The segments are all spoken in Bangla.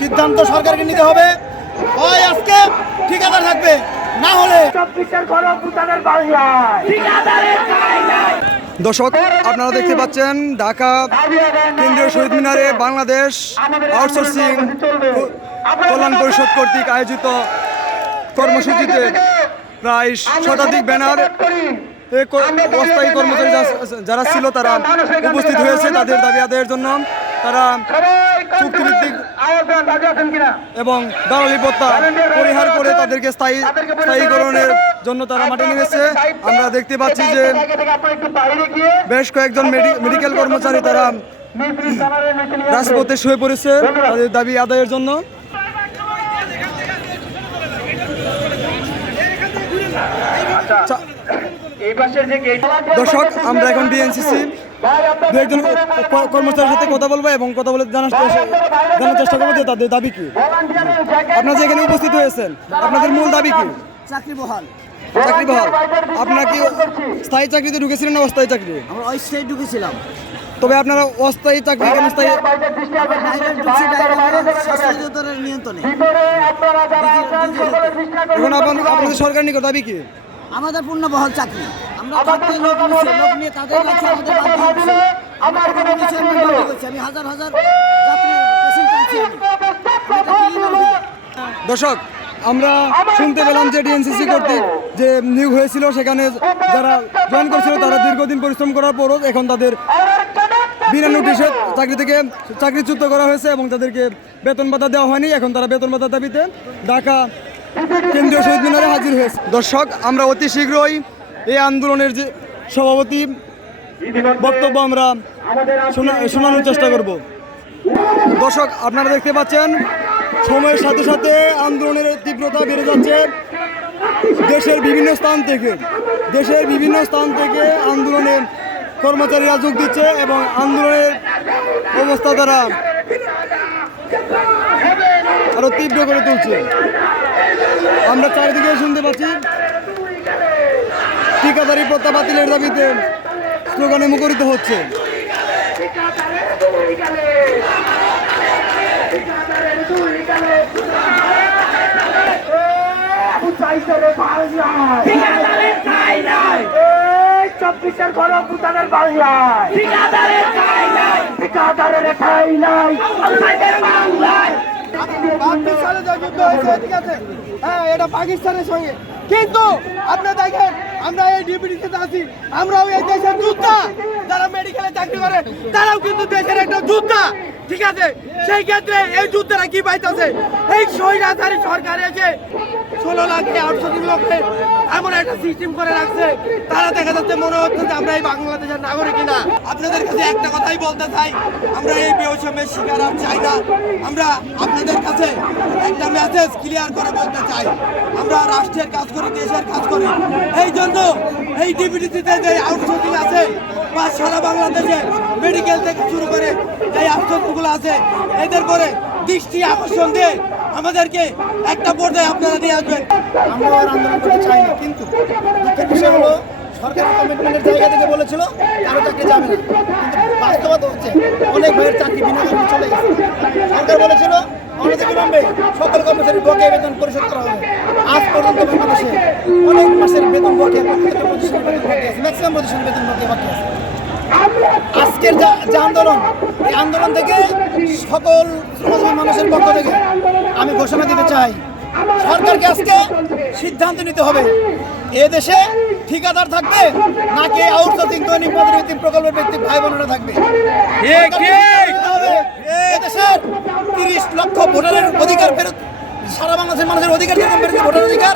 সিদ্ধান্ত সরকারকে নিতে হবে। হয় আজকে ঠিকাদার থাকবে না হলে দর্শক আপনারা দেখতে পাচ্ছেন ঢাকা কেন্দ্রীয় শহীদ মিনারে বাংলাদেশ আউটসোর্সিং কল্যাণ পরিষদ কর্তৃক আয়োজিত কর্মসূচিতে প্রায় শতাধিক ব্যানার অস্থায়ী কর্মচারী যারা ছিল তারা উপস্থিত হয়েছে তাদের দাবি আদায়ের জন্য। তারা চুক্তিভিত্তিক এবং দালালি ভত্তা পরিহার করে তাদেরকে স্থায়ী স্থায়ীকরণের জন্য তারা মাঠে নেমেছে। আমরা দেখতে পাচ্ছি যে বেশ কয়েকজন মেডি- মেডিকেল কর্মচারী তারা রাজপথে শুয়ে পড়েছে তাদের দাবি আদায়ের জন্য। গেট দর্শক আমরা এখন ডিএনসিসি দু একজন কর্মচারীর সাথে কথা বলব এবং কথা বলে জানার চেষ্টা- জানার চেষ্টা করব যে তাদের দাবি কি? আপনারা যে এখানে উপস্থিত হয়েছেন আপনাদের মূল দাবি কি? চাকরি বহাল। চাকরি বহাল। আপনারা কি স্থায়ী চাকরিতে ঢুকেছিলেন না অস্থায়ী চাকরি? আমরা অস্থায়ী ঢুকেছিলাম। তবে আপনারা অস্থায়ী চাকরি কেন স্থায়ী এখন আপনাদের সরকার নিকট দাবি কি? আমাদের পূর্ণ বহাল চাকরি। আমরা আমি হাজার হাজার যাত্রী পেশেন্ট? দর্শক আমরা শুনতে পেলাম যে ডিএনসিসি কর্তৃক যে নিয়োগ হয়েছিল সেখানে যারা জয়েন করেছিল তারা দীর্ঘদিন পরিশ্রম করার পরও এখন তাদের বিনা নোটিশে চাকরি থেকে চাকরিচ্যুত করা হয়েছে এবং তাদেরকে বেতন ভাতা দেওয়া হয়নি। এখন তারা বেতন ভাতার দাবিতে ঢাকা কেন্দ্রীয় শহীদ মিনারে হাজির হয়েছে। দর্শক আমরা অতি শীঘ্রই এই আন্দোলনের যে সভাপতি বক্তব্য আমরা শোনা- শোনানোর চেষ্টা করব। দর্শক, আপনারা দেখতে পাচ্ছেন, সময়ের সাথে সাথে আন্দোলনের তীব্রতা বেড়ে যাচ্ছে। দেশের বিভিন্ন স্থান থেকে, দেশের বিভিন্ন স্থান থেকে আন্দোলনের কর্মচারীরা যোগ দিচ্ছে এবং আন্দোলনের অবস্থা দ্বারা আরও তীব্র করে তুলছে। আমরা চারিদিকে শুনতে পাচ্ছি। ঠিকাদারি প্রত্যা বাতিলের দাবিতে স্লোগানে মুখরিত হচ্ছে। বাংলায় আমাদের হ্যাঁ এটা পাকিস্তানের সঙ্গে। কিন্তু আপনি দেখেন, আমরা এই ডিপিডিতে আছি, আমরাও এই দেশের যোদ্ধা। যারা মেডিকেলে চাকরি করে, তারাও কিন্তু দেশের একটা যোদ্ধা। ঠিক আছে? সেই ক্ষেত্রে এই যুদ্ধরা কি পাইতেছে? এই স্বৈরাচারী সরকার এসে ষোলো লাখ আটষট্টি লোকে এমন একটা সিস্টেম করে রাখছে, তারা দেখা যাচ্ছে মনে হচ্ছে যে আমরা এই বাংলাদেশের নাগরিক না। আপনাদের কাছে একটা কথাই বলতে চাই, আমরা এই বৈষম্যের শিকার আর চাই না। আমরা আপনাদের কাছে একটা মেসেজ ক্লিয়ার করে বলতে চাই, আমরা রাষ্ট্রের কাজ করি, দেশের কাজ করি। এই জন্য এই ডিবিটিতে যে আউটসোর্সিং আছে বা সারা বাংলাদেশে মেডিকেল থেকে শুরু করে এই আউটসোর্সিংগুলো আছে, এদের করে দৃষ্টি আকর্ষণ দিয়ে আমাদেরকে একটা পর্যায়ে আপনারা নিয়ে আসবেন। আমরা আর আন্দোলন করতে চাই না, কিন্তু দুঃখের বিষয় হলো সরকারি কমিটমেন্টের জায়গা থেকে বলেছিল, কারও চাকরি যাবে না। কিন্তু বাস্তবতা হচ্ছে, অনেক ভাইয়ের চাকরি বিনা চলে গেছে। সরকার বলেছিল, অনতিবিলম্বে সকল কর্মচারীর বকেয়া বেতন পরিশোধ করা হবে। আজ পর্যন্ত বাংলাদেশে অনেক মাসের বেতন বকেয়া, প্রত্যেকটা ম্যাক্সিমাম প্রতিষ্ঠানের বেতন বকেয়া বাকি আছে আজকের যা আন্দোলন এই আন্দোলন থেকে সকল শ্রমজীবী মানুষের পক্ষ থেকে আমি ঘোষণা দিতে চাই সরকারকে আজকে সিদ্ধান্ত নিতে হবে। এ দেশে ঠিকাদার থাকবে নাকি আউটসোর্সিং দৈনিক ভিত্তিক প্রকল্পের ব্যক্তি ভাই বোনেরা থাকবে? দেশের তিরিশ লক্ষ ভোটারের অধিকার ফেরত সারা বাংলাদেশের মানুষের অধিকার যেরকম বেড়েছে ভোটার অধিকার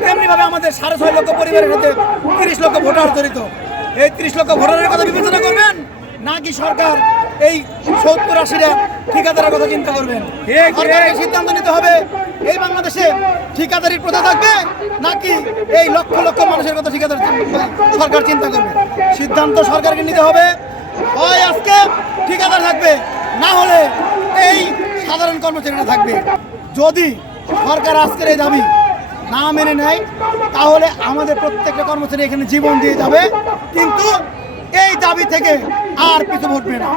তেমনি ভাবে আমাদের সাড়ে ছয় লক্ষ পরিবারের মধ্যে তিরিশ লক্ষ ভোটার জড়িত। এই তিরিশ লক্ষ ভোটারের কথা বিবেচনা করবেন? নাকি সরকার এই সত্তর আশিটা ঠিকাদারের কথা চিন্তা করবেন? সরকারকে সিদ্ধান্ত নিতে হবে এই বাংলাদেশে ঠিকাদারির প্রথা থাকবে নাকি এই লক্ষ লক্ষ মানুষের কথা ঠিকাদার সরকার চিন্তা করবে? সিদ্ধান্ত সরকারকে নিতে হবে। হয় আজকে ঠিকাদার থাকবে না হলে এই সাধারণ কর্মচারীরা থাকবে। যদি সরকার আজকের এই দাবি না মেনে নেয় তাহলে আমাদের প্রত্যেকটা কর্মচারী এখানে জীবন দিয়ে যাবে। কিন্তু এই দাবি থেকে আর পিছু ঘটবে না।